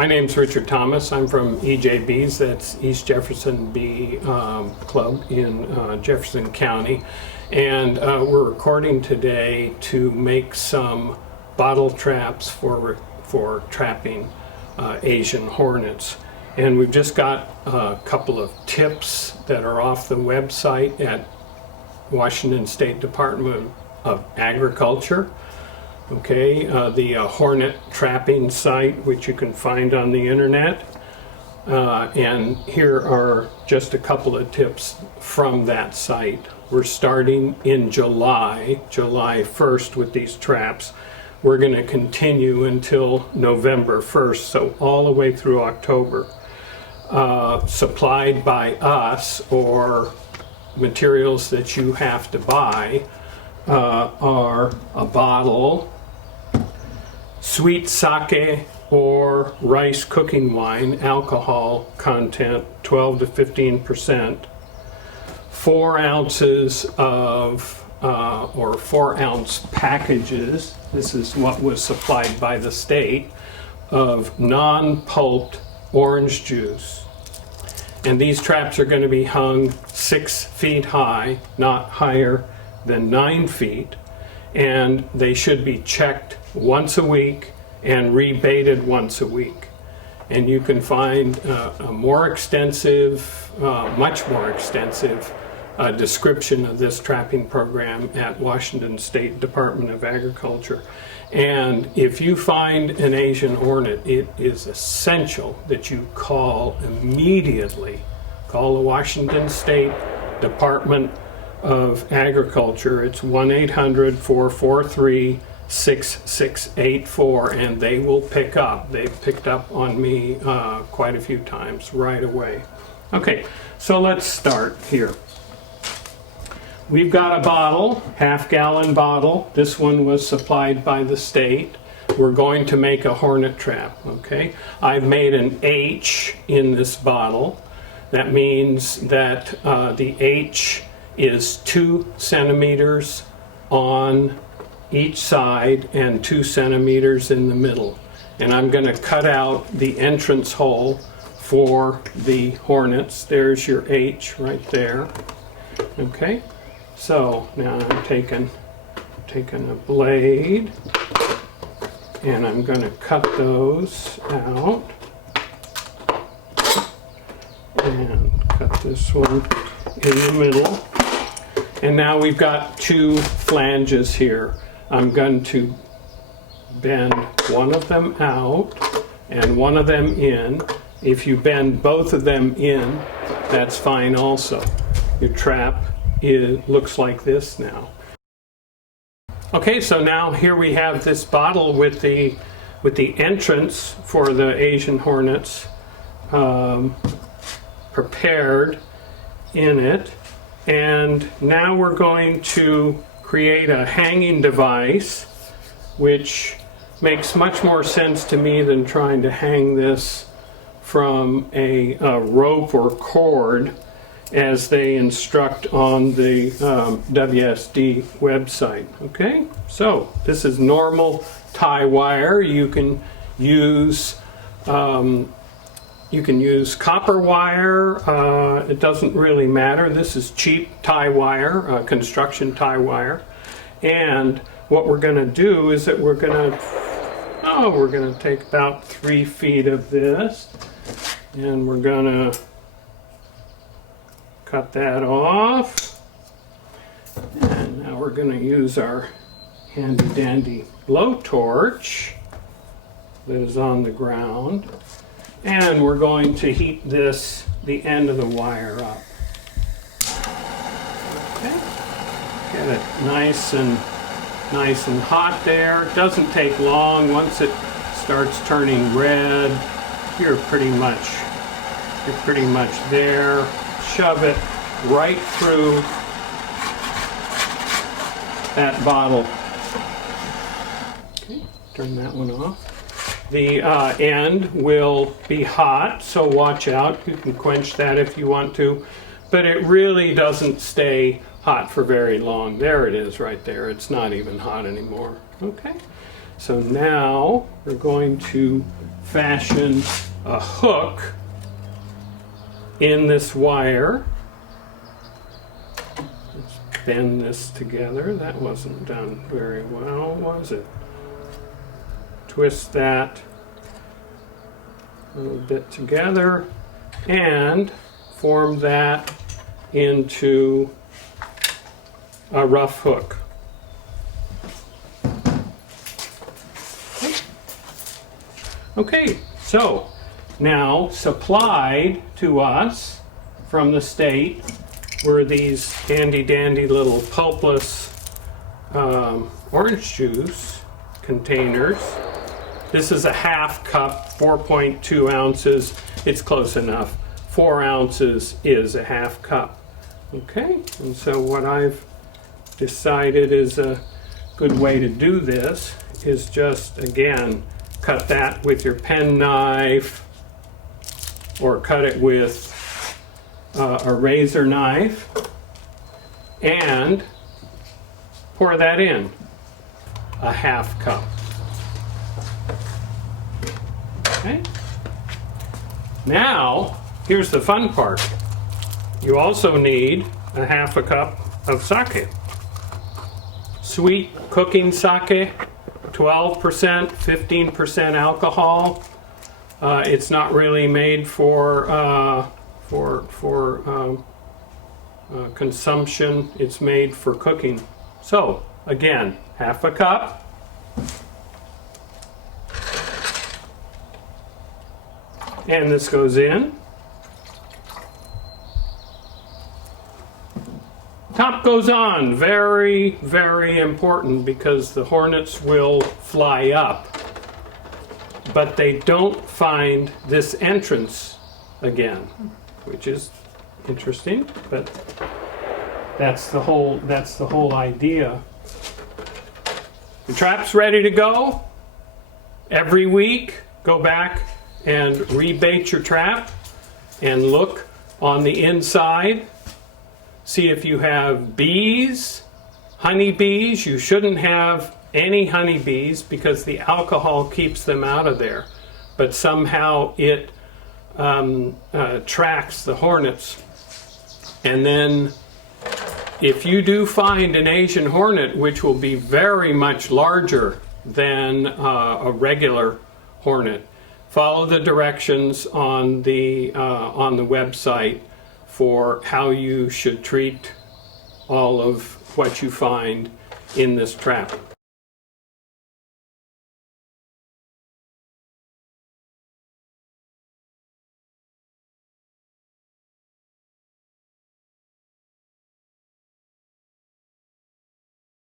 My name's Richard Thomas. I'm from EJB's, that's East Jefferson Bee Club in Jefferson County. And we're recording today to make some bottle traps for trapping Asian hornets. And we've just got a couple of tips that are off the website at Washington State Department of Agriculture. Okay, the hornet trapping site, which you can find on the internet. And here are just a couple of tips from that site. We're starting in July 1st with these traps. We're going to continue until November 1st, so all the way through October. Supplied by us, or materials that you have to buy, are a bottle, sweet sake or rice cooking wine, alcohol content 12 to 15%, 4 ounces of or 4-ounce packages, this is what was supplied by the state, of non-pulped orange juice. And these traps are going to be hung 6 feet high, not higher than 9 feet, and they should be checked once a week and rebaited once a week. And you can find a more extensive, much more extensive description of this trapping program at Washington State Department of Agriculture. And if you find an Asian hornet, it is essential that you call immediately. Call the Washington State Department of Agriculture. It's 1-800-443-6684, and they will pick up. They've picked up on me quite a few times right away. Okay, so let's start here. We've got a bottle, half-gallon bottle. This one was supplied by the state. We're going to make a hornet trap, okay? I've made an H in this bottle. That means that the H is 2 centimeters on each side and 2 centimeters in the middle. And I'm going to cut out the entrance hole for the hornets. There's your H right there. Okay, so now I'm taking a blade and I'm going to cut those out and cut this one in the middle. And now we've got 2 flanges here. I'm going to bend one of them out and one of them in. If you bend both of them in, that's fine also. Your trap looks like this now. Okay, so now here we have this bottle with the entrance for the Asian hornets prepared in it. And now we're going to create a hanging device, which makes much more sense to me than trying to hang this from a rope or cord as they instruct on the WSD website. Okay, so this is normal tie wire. You can use copper wire. It doesn't really matter. This is cheap tie wire, construction tie wire. And what we're going to do is that we're going to take about 3 feet of this, and we're going to cut that off. And now we're going to use our handy dandy blowtorch that is on the ground. And we're going to heat the end of the wire up. Okay. Get it nice and hot there. It doesn't take long. Once it starts turning red, you're pretty much there. Shove it right through that bottle. Okay, turn that one off. The end will be hot, so watch out. You can quench that if you want to, but it really doesn't stay hot for very long. There it is right there. It's not even hot anymore. Okay, So now we're going to fashion a hook in this wire. Let's bend this together. That wasn't done very well, was it? Twist that a little bit together and form that into a rough hook. Okay, so now supplied to us from the state were these handy dandy little pulpless orange juice containers. This is a half cup, 4.2 ounces. It's close enough. 4 ounces is a half cup. Okay, and so what I've decided is a good way to do this is just, again, cut that with your pen knife or cut it with a razor knife and pour that in, a half cup. Okay. Now, here's the fun part. You also need a half a cup of sake. Sweet cooking sake, 12%, 15% alcohol. It's not really made for consumption. It's made for cooking. So, again, half a cup. And this goes in. Top goes on. Very, very important because the hornets will fly up. But they don't find this entrance again, which is interesting, but that's the whole idea. The trap's ready to go. Every week, go back and rebait your trap and look on the inside. See if you have bees, honeybees. You shouldn't have any honeybees because the alcohol keeps them out of there. But somehow it attracts the hornets. And then if you do find an Asian hornet, which will be very much larger than a regular hornet, follow the directions on the website for how you should treat all of what you find in this trap.